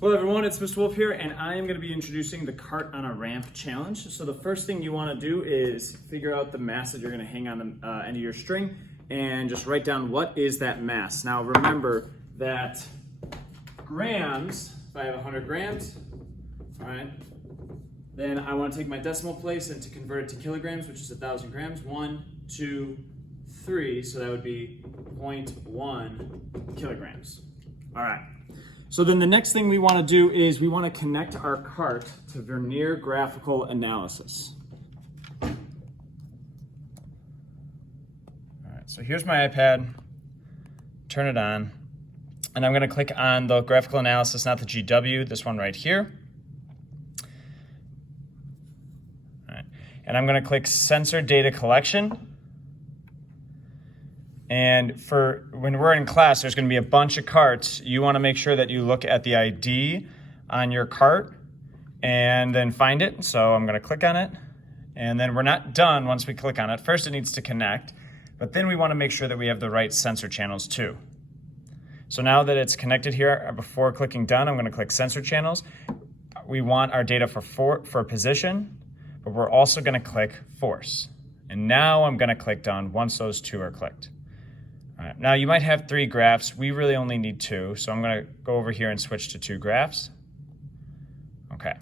Hello everyone, it's Mr. Wolfe here, and I am going to be introducing the cart on a ramp challenge. So the first thing you want to do is figure out the mass that you're going to hang on the end of your string and just write down what is that mass. Now remember that grams, if I have 100 grams, all right, then I want to take my decimal place and to convert it to kilograms, which is 1,000 grams. 1, 2, 3, so that would be 0.1 kilograms. All right. So then the next thing we want to do is we want to connect our cart to Vernier graphical analysis. All right, so here's my iPad, turn it on, and I'm going to click on the graphical analysis, not the GW, this one right here. All right, and I'm going to click sensor data collection. And for when we're in class, there's going to be a bunch of carts. You want to make sure that you look at the ID on your cart and then find it. So I'm going to click on it. And then we're not done once we click on it. First, it needs to connect. But then we want to make sure that we have the right sensor channels too. So now that it's connected here, before clicking done, I'm going to click sensor channels. We want our data for position, but we're also going to click force. And now I'm going to click done once those two are clicked. All right, now you might have 3 graphs. We really only need 2, so I'm going to go over here and switch to 2 graphs. Okay.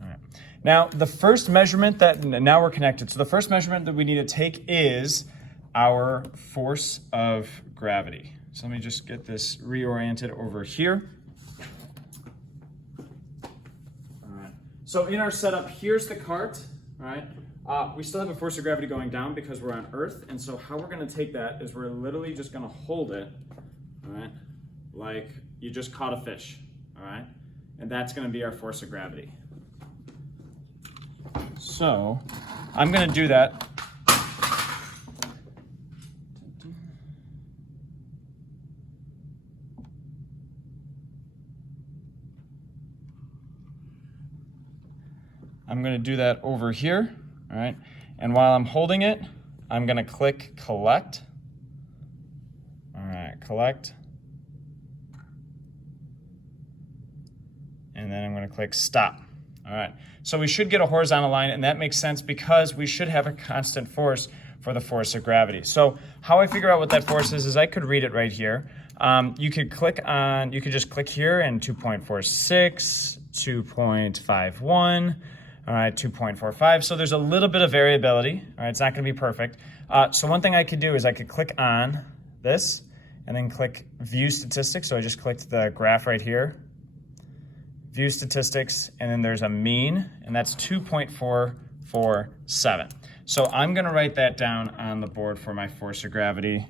All right. Now the first measurement now we're connected. So the first measurement that we need to take is our force of gravity. So let me just get this reoriented over here. All right. So in our setup, here's the cart. All right. We still have a force of gravity going down because we're on Earth, and so how we're going to take that is we're literally just going to hold it, all right, like you just caught a fish, all right, and that's going to be our force of gravity. So I'm going to do that. I'm going to do that over here. All right, and while I'm holding it, I'm going to click collect. All right, collect. And then I'm going to click stop. All right, so we should get a horizontal line, and that makes sense because we should have a constant force for the force of gravity. So how I figure out what that force is I could read it right here. You could just click here and 2.46, 2.51, all right, 2.45. So there's a little bit of variability. All right, it's not going to be perfect. So one thing I could do is I could click on this and then click View Statistics. So I just clicked the graph right here, View Statistics, and then there's a mean, and that's 2.447. So I'm going to write that down on the board for my force of gravity.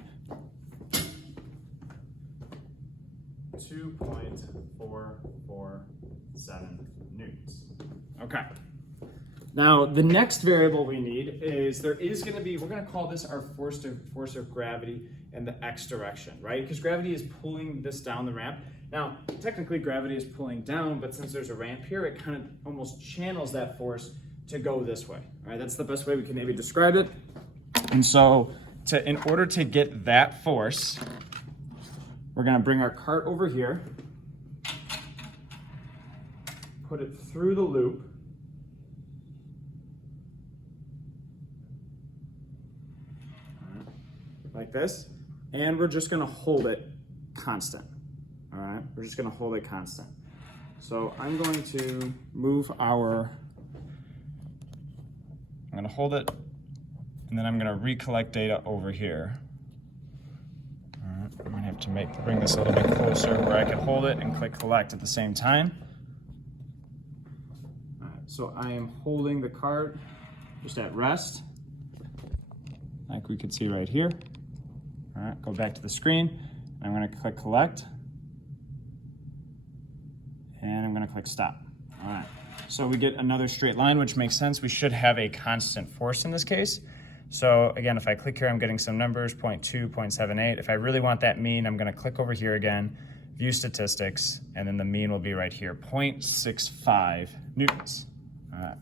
2.447 newtons. Okay. Now, the next variable we need is we're going to call this our force of gravity in the x direction, right? Because gravity is pulling this down the ramp. Now, technically gravity is pulling down, but since there's a ramp here, it kind of almost channels that force to go this way, all right? That's the best way we can maybe describe it. And so in order to get that force, we're going to bring our cart over here, put it through the loop, like this, and we're just going to hold it constant. All right, we're just going to hold it constant. So I'm going to move I'm going to hold it, and then I'm going to recollect data over here. All right, I'm going to have to bring this a little bit closer where I can hold it and click collect at the same time. All right, so I am holding the cart just at rest, like we could see right here. All right, go back to the screen. I'm going to click collect, and I'm going to click stop. All right, so we get another straight line, which makes sense. We should have a constant force in this case. So again, if I click here, I'm getting some numbers, 0.2, 0.78. If I really want that mean, I'm going to click over here again, view statistics, and then the mean will be right here, 0.65 newtons. All right.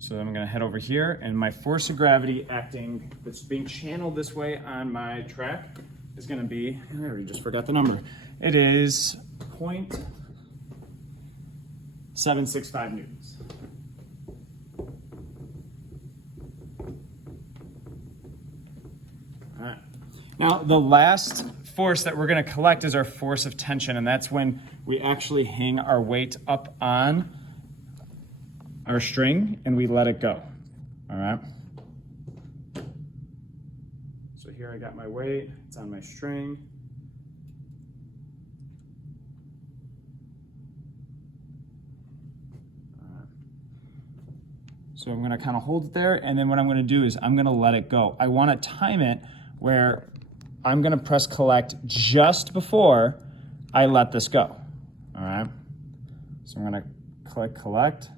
So I'm going to head over here, and my force of gravity that's being channeled this way on my track is going to be, I already just forgot the number. It is 0.765 newtons. All right. Now, the last force that we're going to collect is our force of tension, and that's when we actually hang our weight up on our string and we let it go. All right. So here I got my weight, it's on my string. So I'm going to kind of hold it there, and then what I'm going to do is I'm going to let it go. I want to time it where I'm going to press collect just before I let this go. All right. So I'm going to click collect.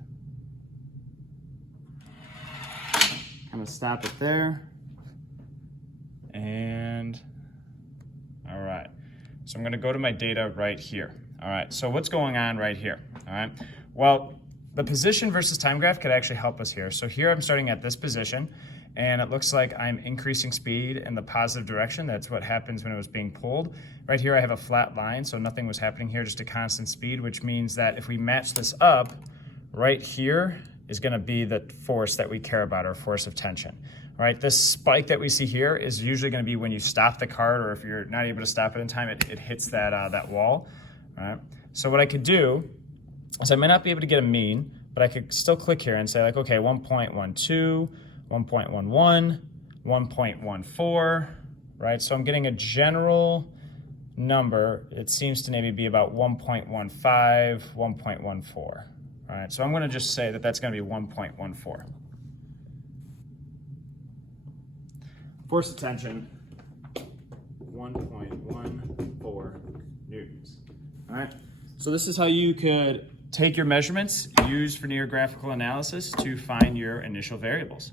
I'm going to stop it there. And all right. So I'm going to go to my data right here. All right. So what's going on right here? All right. Well, the position versus time graph could actually help us here. So here I'm starting at this position, and it looks like I'm increasing speed in the positive direction. That's what happens when it was being pulled. Right here I have a flat line, so nothing was happening here, just a constant speed, which means that if we match this up, right here is going to be the force that we care about, our force of tension. All right, this spike that we see here is usually going to be when you stop the cart, or if you're not able to stop it in time, it hits that wall. All right, so what I could do, so I may not be able to get a mean, but I could still click here and say like, okay, 1.12, 1.11, 1.14, right? So I'm getting a general number. It seems to maybe be about 1.15, 1.14, all right? So I'm gonna just say that that's gonna be 1.14. Force of tension, 1.14 newtons, all right? So this is how you could take your measurements, use Vernier graphical analysis to find your initial variables.